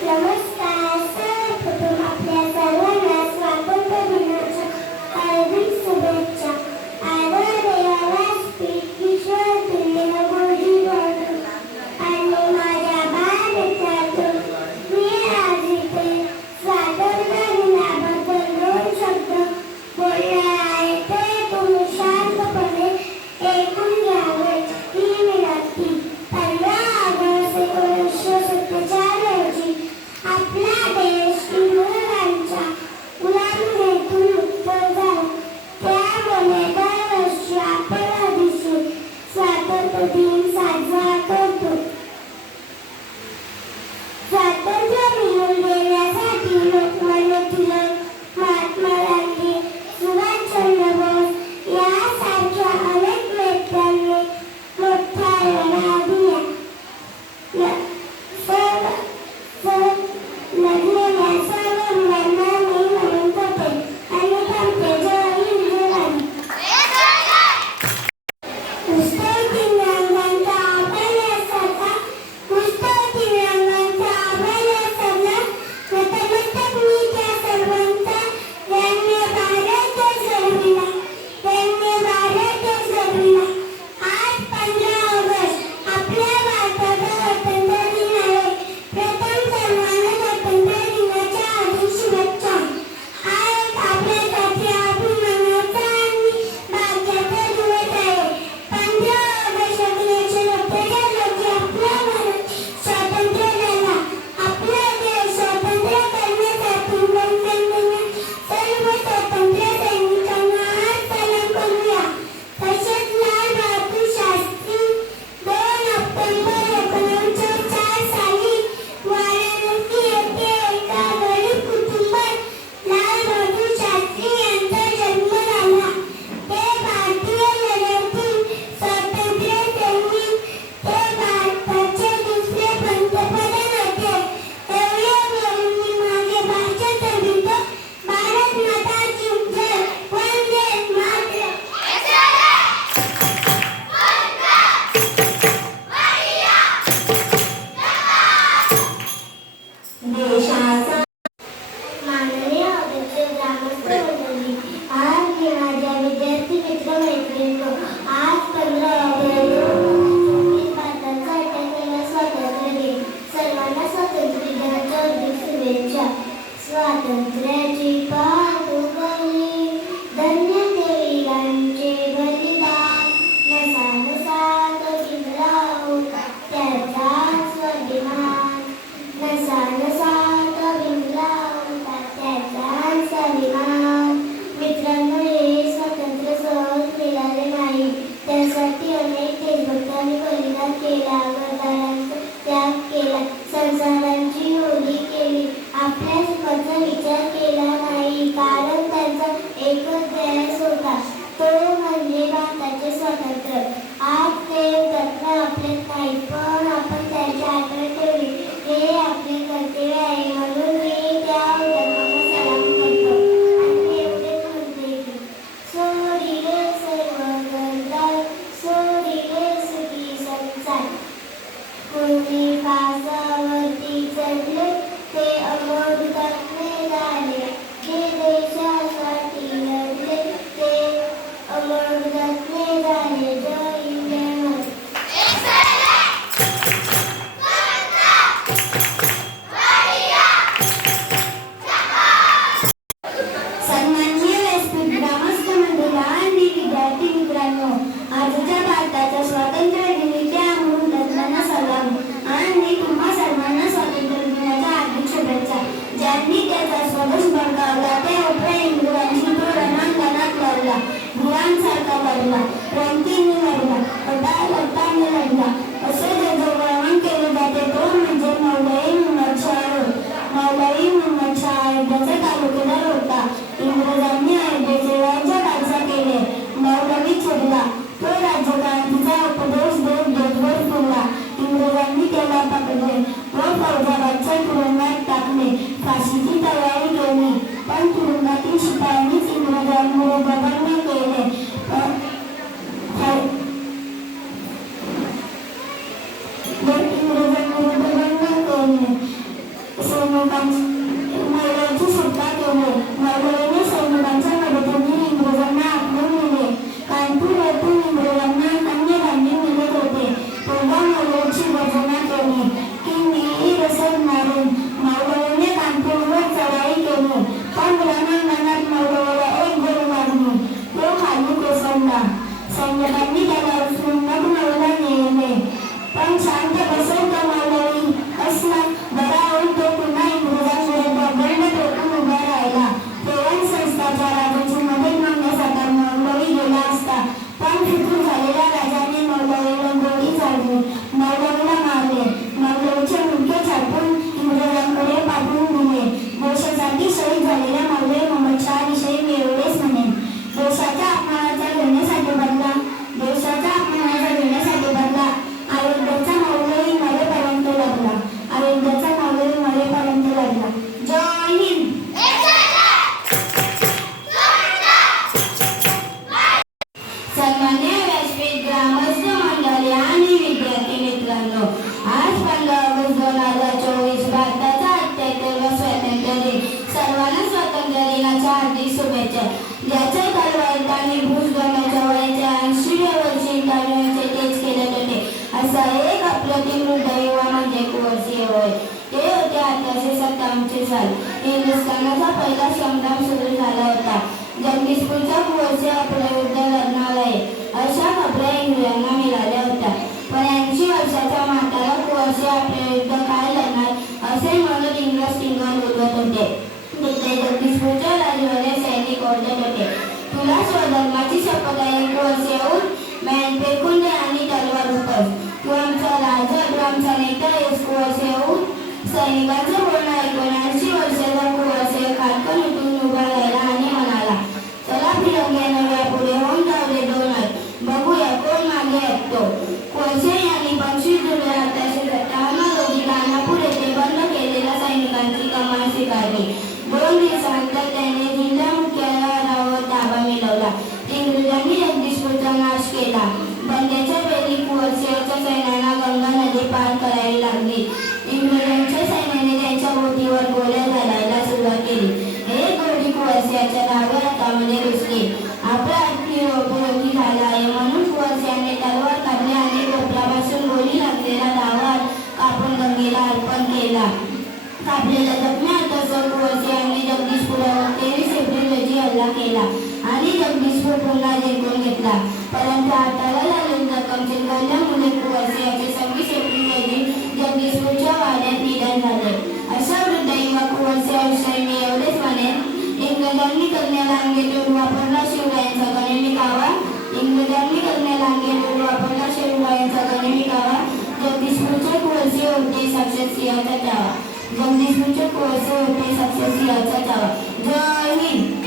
Для нас स्वतंत्र आज ते घटना आपले काही पण आपण भारताच्या स्वातंत्र्य दिनी त्या म्हणून तज्ञांना सलाम आणि तुम्हा सर्वांना स्वातंत्र्य दिनाच्या हार्दिक शुभेच्छा. ज्यांनी Thank you. होते सत्तावन्नचे साल हिंदुस्थानाचा पहिला संग्राम सुरू झाला होता. जगदीशपूरच्या कुवरचे आपल्या युद्ध लढणार आहे अशा खबऱ्या इंग्रजांना मिळाल्या होत्या. पण ऐंशी वर्षाचा म्हातारा कुवरचे आपल्या युद्ध काय लढणार असे म्हणून इंग्रज टिंगल बोलत होते. तिथे जगदीशपूरच्या राजवाडे सैनिक ओरडत होते. तुला स्वधर्माची शपथ आहे कुवरचे येऊन मॅन फेकून दे आणि तलवार उपस तू आमचा राजा तू आमचा नेता आहेस कुवरसिंह उठ सैनिकांचे बोलणं ऐकून ऐंशी वर्षाचा कुवरसिंह खाटकन उठून उभा राहिला आणि म्हणाला चला फिरंगे नव्या पुढे होऊन जाऊले दोन आहेत बघूया कोण मागे ऐकतो कोळसे यांनी पंचवीस जुलै अठराशे सत्तावन्न रोजी दानापूर येथे बंद केलेल्या सैनिकांची कमाल स्वीकारली. दोन दिवसानंतर त्याने जिल्हा मुख्यालयावर ताबा मिळवला. इंग्रजांनी जगदीशपूरचा नाश केला. बंद्याच्या वेळी कुवरसिंहच्या गोळी कुवरसिंहाच्या डाव्या हातामध्ये घुसली. आपला आणखी उपयोगी झाला आहे म्हणून कुवरसिंहाने तलवार काढली आणि टोपलापासून गोळी लागलेला डावा कापून गंगेला अर्पण केला. कापलेला इंग्रजांनी कन्याला अंगेटून वापरला शिवरायांचा गणिमी कावा इंग्रजांनी कन्याला अंगेटून वापरला शिवरायांचा गणिमी कावा जगदीशपूरचे कुवरसिंह होते साक्षात सिंहाचा चावा जगदीशपूरचे कुवरसिंह होते साक्षात सिंहाचा चावा. जय हिंद.